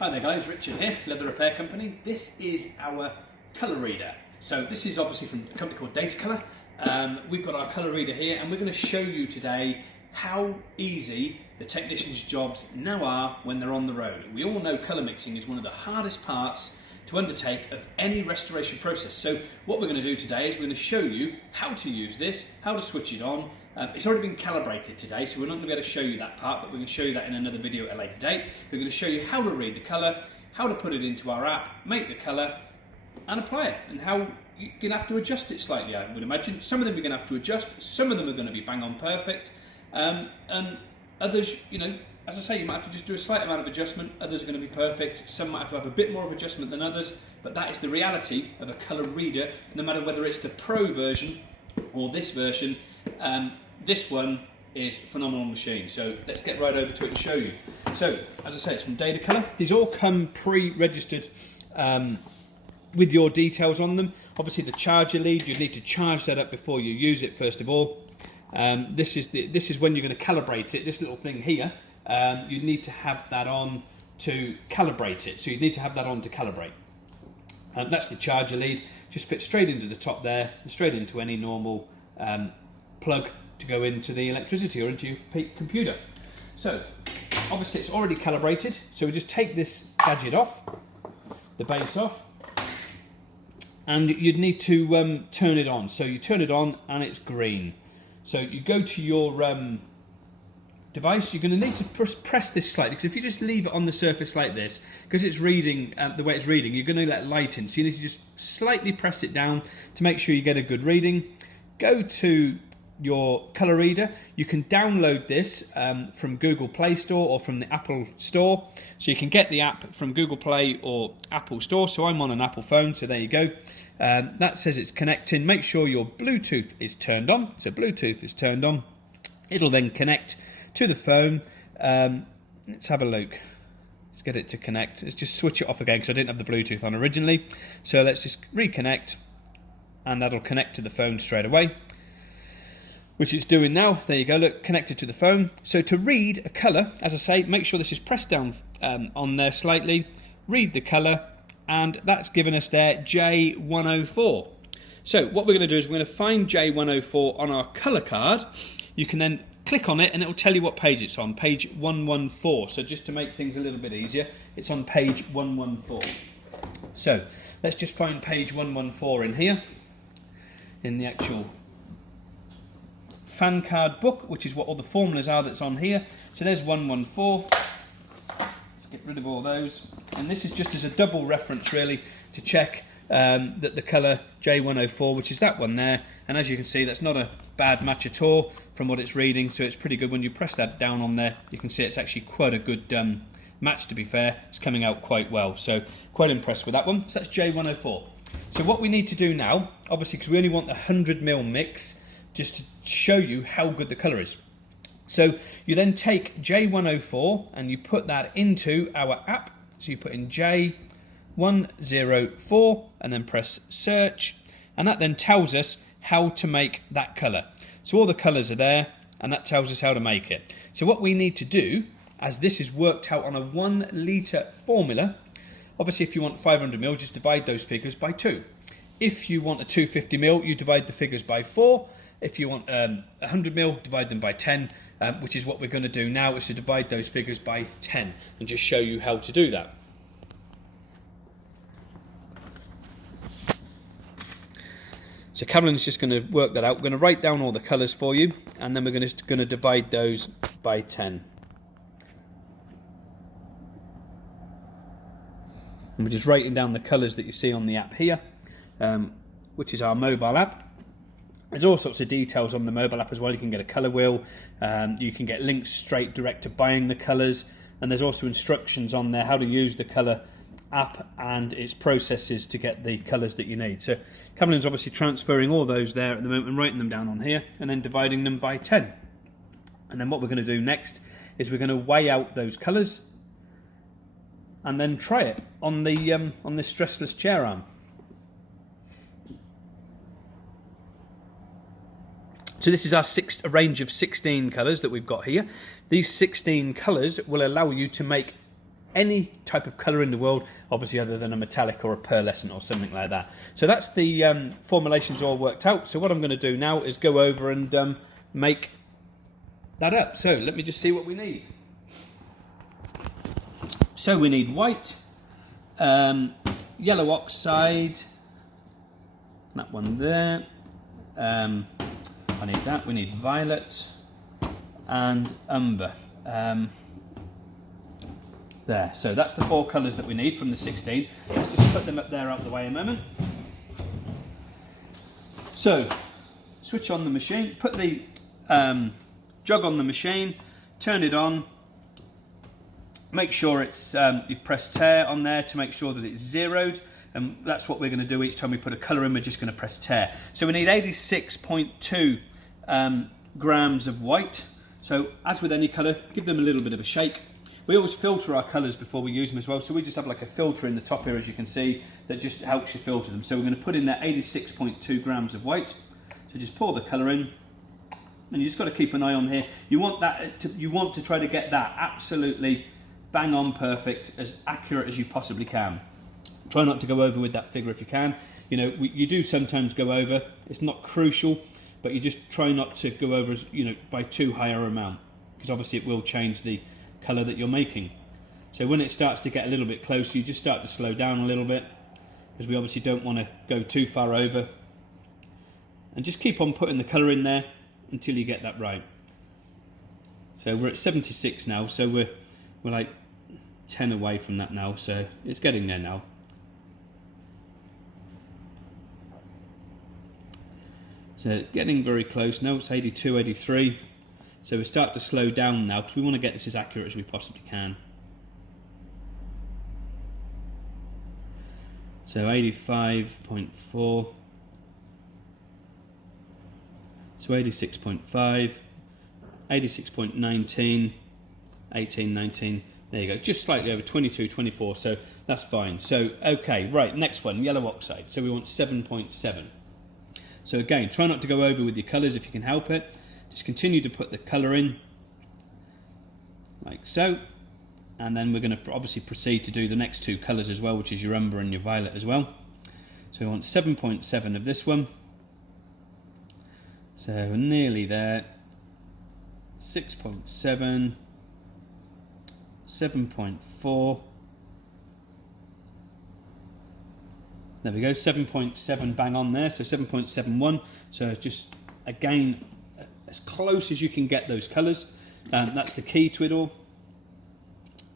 Hi there guys, Richard here, Leather Repair Company. This is our colour reader. So this is obviously from a company called Datacolor. We've got our colour reader here and we're going to show you today how easy the technicians' jobs now are when they're on the road. We all know colour mixing is one of the hardest parts to undertake of any restoration process. So what we're going to do today is we're going to show you how to use this, how to switch it on. It's already been calibrated today, so we're not going to be able to show you that part, but we're going to show you that in another video at a later date. We're going to show you how to read the colour, how to put it into our app, make the colour and apply it, and how you're going to have to adjust it slightly, I would imagine. Some of them you're going to have to adjust, some of them are going to be bang on perfect, and others, you know, as I say, you might have to just do a slight amount of adjustment. Others are going to be perfect. Some might have to have a bit more of adjustment than others, but that is the reality of a colour reader, no matter whether it's the Pro version or this version. This one is a phenomenal machine. So let's get right over to it and show you. So, as I say, it's from Datacolor. These all come pre-registered with your details on them. Obviously the charger lead, you need to charge that up before you use it first of all. This is when you're going to calibrate it. This little thing here, you need to have that on to calibrate it. So you need to have that on to calibrate. That's the charger lead. Just fits straight into the top there, and straight into any normal plug to go into the electricity or into your computer. So obviously it's already calibrated, so we just take this gadget off, the base off, and you'd need to turn it on. So you turn it on and it's green. So you go to your device. You're going to need to press this slightly, because if you just leave it on the surface like this, because it's reading the way it's reading, you're going to let light in. So you need to just slightly press it down to make sure you get a good reading. Go to your colour reader. You can download this from Google Play Store or from the Apple Store. So you can get the app from Google Play or Apple Store. So I'm on an Apple phone, so there you go. That says it's connecting. Make sure your Bluetooth is turned on. So Bluetooth is turned on. It'll then connect to the phone. Let's have a look. Let's get it to connect. Let's just switch it off again because I didn't have the Bluetooth on originally. So let's just reconnect, and that'll connect to the phone straight away, which it's doing now. There you go, look, connected to the phone. So to read a colour, as I say, make sure this is pressed down on there slightly, read the colour, and that's given us there J104. So what we're going to do is we're going to find J104 on our colour card. You can then click on it and it will tell you what page it's on, page 114. So just to make things a little bit easier, it's on page 114. So let's just find page 114 in here, in the actual fan card book, which is what all the formulas are that's on here. So there's 114. Let's get rid of all those. And this is just as a double reference really to check that the colour J104, which is that one there, and as you can see that's not a bad match at all from what it's reading, so it's pretty good. When you press that down on there, you can see it's actually quite a good match, to be fair. It's coming out quite well, so quite impressed with that one. So that's J104. So what we need to do now, obviously because we only want the 100ml mix, just to show you how good the colour is. So you then take J104 and you put that into our app. So you put in J104 and then press search, and that then tells us how to make that colour. So all the colours are there and that tells us how to make it. So what we need to do, as this is worked out on a 1 litre formula, obviously if you want 500ml, just divide those figures by 2. If you want a 250ml, you divide the figures by 4. If you want 100ml, divide them by 10, which is what we're going to do now, is to divide those figures by 10 and just show you how to do that. So Carolyn's just going to work that out. We're going to write down all the colours for you, and then we're going to divide those by 10. And we're just writing down the colours that you see on the app here, which is our mobile app. There's all sorts of details on the mobile app as well. You can get a colour wheel, you can get links straight direct to buying the colours, and there's also instructions on there how to use the colour app and its processes to get the colours that you need. So Carolyn's obviously transferring all those there at the moment and writing them down on here and then dividing them by 10. And then what we're going to do next is we're going to weigh out those colours and then try it on the on this stressless chair arm. So this is our a range of 16 colours that we've got here. These 16 colours will allow you to make any type of colour in the world, obviously other than a metallic or a pearlescent or something like that. So that's the formulations all worked out. So what I'm going to do now is go over and make that up. So let me just see what we need. So we need white, yellow oxide, that one there, I need that, we need violet and umber. There, so that's the 4 colours that we need from the 16. Let's just put them up there out of the way a moment. So, switch on the machine, put the jug on the machine, turn it on, make sure it's you've pressed tear on there to make sure that it's zeroed, and that's what we're going to do each time we put a colour in. We're just going to press tear. So we need 86.2 grams of white. So as with any colour, give them a little bit of a shake. We always filter our colours before we use them as well, so we just have like a filter in the top here, as you can see, that just helps you filter them. So we're going to put in that 86.2 grams of white. So just pour the colour in, and you just got to keep an eye on here. You want that you want to try to get that absolutely bang on perfect, as accurate as you possibly can. Try not to go over with that figure if you can. You know, you do sometimes go over. It's not crucial, but you just try not to go over, by too higher amount, because obviously it will change the colour that you're making. So when it starts to get a little bit closer, you just start to slow down a little bit, because we obviously don't want to go too far over. And just keep on putting the colour in there until you get that right. So we're at 76 now, so we're like 10 away from that now, so it's getting there now. So getting very close now, it's 82, 83. So we start to slow down now, because we want to get this as accurate as we possibly can. So 85.4. So 86.5, 86.19, 18, 19. There you go, just slightly over 22, 24. So that's fine. So okay, right, next one, yellow oxide. So we want 7.7. So again, try not to go over with your colours if you can help it. Just continue to put the colour in, like so. And then we're going to obviously proceed to do the next 2 colours as well, which is your umber and your violet as well. So we want 7.7 of this one. So we're nearly there. 6.7, 7.4. There we go, 7.7 bang on there, so 7.71. So just, again, as close as you can get those colours. That's the key to it all.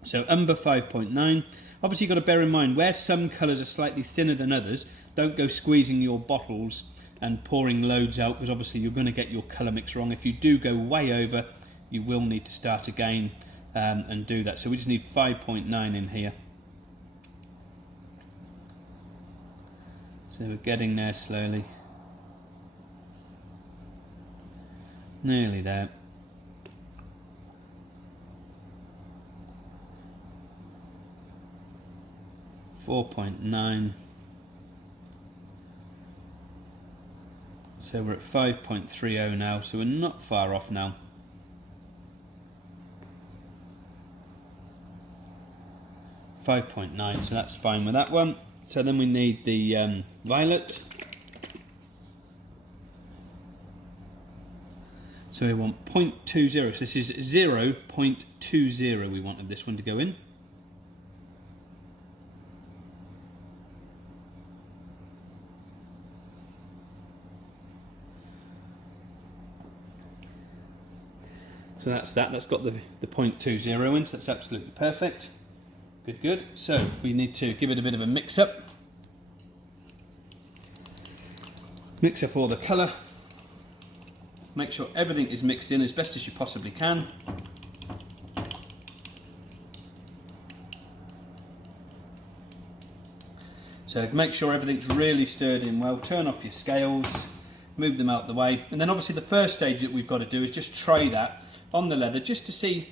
So umber 5.9. Obviously you've got to bear in mind, where some colours are slightly thinner than others, don't go squeezing your bottles and pouring loads out, because obviously you're going to get your colour mix wrong. If you do go way over, you will need to start again and do that. So we just need 5.9 in here. So we're getting there slowly. Nearly there. $4.9. So we're at 5.30 now, so we're not far off now. $5.9, so that's fine with that one. So then we need the violet. So we want 0.20, so this is 0.20 we wanted this one to go in. So that's got the 0.20 in, so that's absolutely perfect. Good, good. So we need to give it a bit of a mix up. Mix up all the colour. Make sure everything is mixed in as best as you possibly can. So make sure everything's really stirred in well. Turn off your scales, move them out the way. And then obviously the first stage that we've got to do is just try that on the leather, just to see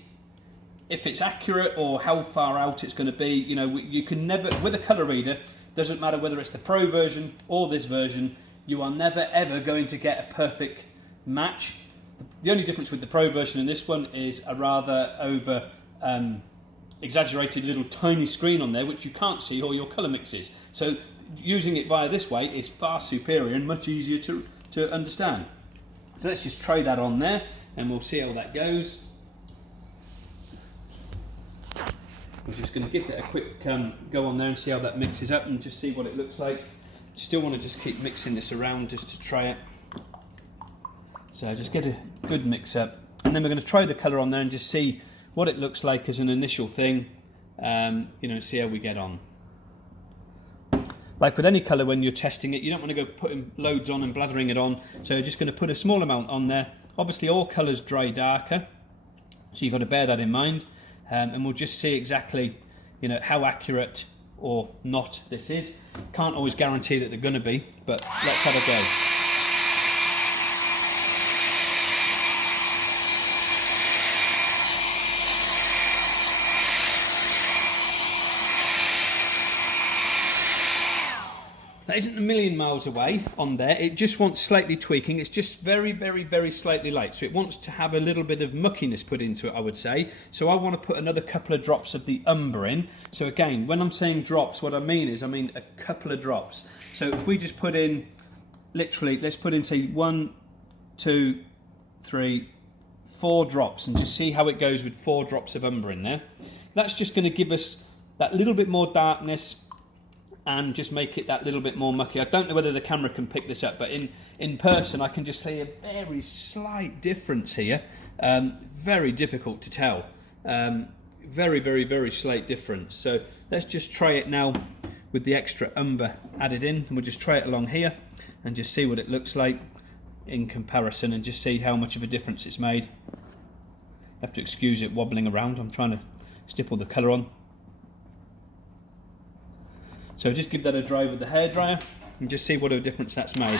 if it's accurate or how far out it's going to be. You know, you can never, with a colour reader, doesn't matter whether it's the Pro version or this version, you are never ever going to get a perfect match. The only difference with the Pro version and this one is a rather over exaggerated little tiny screen on there which you can't see all your colour mixes. So using it via this way is far superior and much easier to understand. So let's just try that on there and we'll see how that goes. We're just going to give that a quick go on there and see how that mixes up and just see what it looks like. Still want to just keep mixing this around just to try it. So just get a good mix up, and then we're going to try the colour on there and just see what it looks like as an initial thing, you know, see how we get on. Like with any colour, when you're testing it, you don't want to go putting loads on and blathering it on, so you're just going to put a small amount on there. Obviously all colours dry darker, so you've got to bear that in mind, and we'll just see exactly, you know, how accurate or not this is. Can't always guarantee that they're going to be, but let's have a go. That isn't a million miles away on there. It just wants slightly tweaking. It's just very, very, very slightly light. So it wants to have a little bit of muckiness put into it, I would say. So I want to put another couple of drops of the umber in. So again, when I'm saying drops, what I mean is, I mean a couple of drops. So if we just put in, literally, let's put in, say, 1, 2, 3, 4 drops, and just see how it goes with 4 drops of umber in there. That's just going to give us that little bit more darkness and just make it that little bit more mucky. I don't know whether the camera can pick this up, but in person I can just see a very slight difference here. Very difficult to tell. Very, very, very slight difference. So let's just try it now with the extra umber added in, and we'll just try it along here and just see what it looks like in comparison and just see how much of a difference it's made. Have to excuse it wobbling around. I'm trying to stipple the colour on. So just give that a dry with the hairdryer and just see what a difference that's made.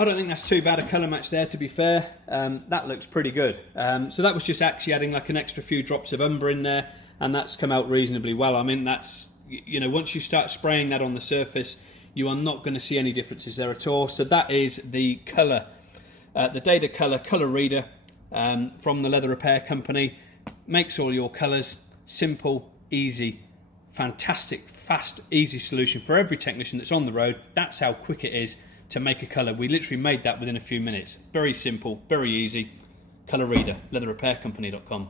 I don't think that's too bad a colour match there, to be fair. That looks pretty good. So that was just actually adding like an extra few drops of umber in there, and that's come out reasonably well. I mean, that's, you know, once you start spraying that on the surface, you are not going to see any differences there at all. So that is the colour, the Datacolor colour reader from the leather repair company. Makes all your colours simple, easy, fantastic, fast, easy solution for every technician that's on the road. That's how quick it is to make a colour. We literally made that within a few minutes. Very simple, very easy. Colour reader, leatherrepaircompany.com.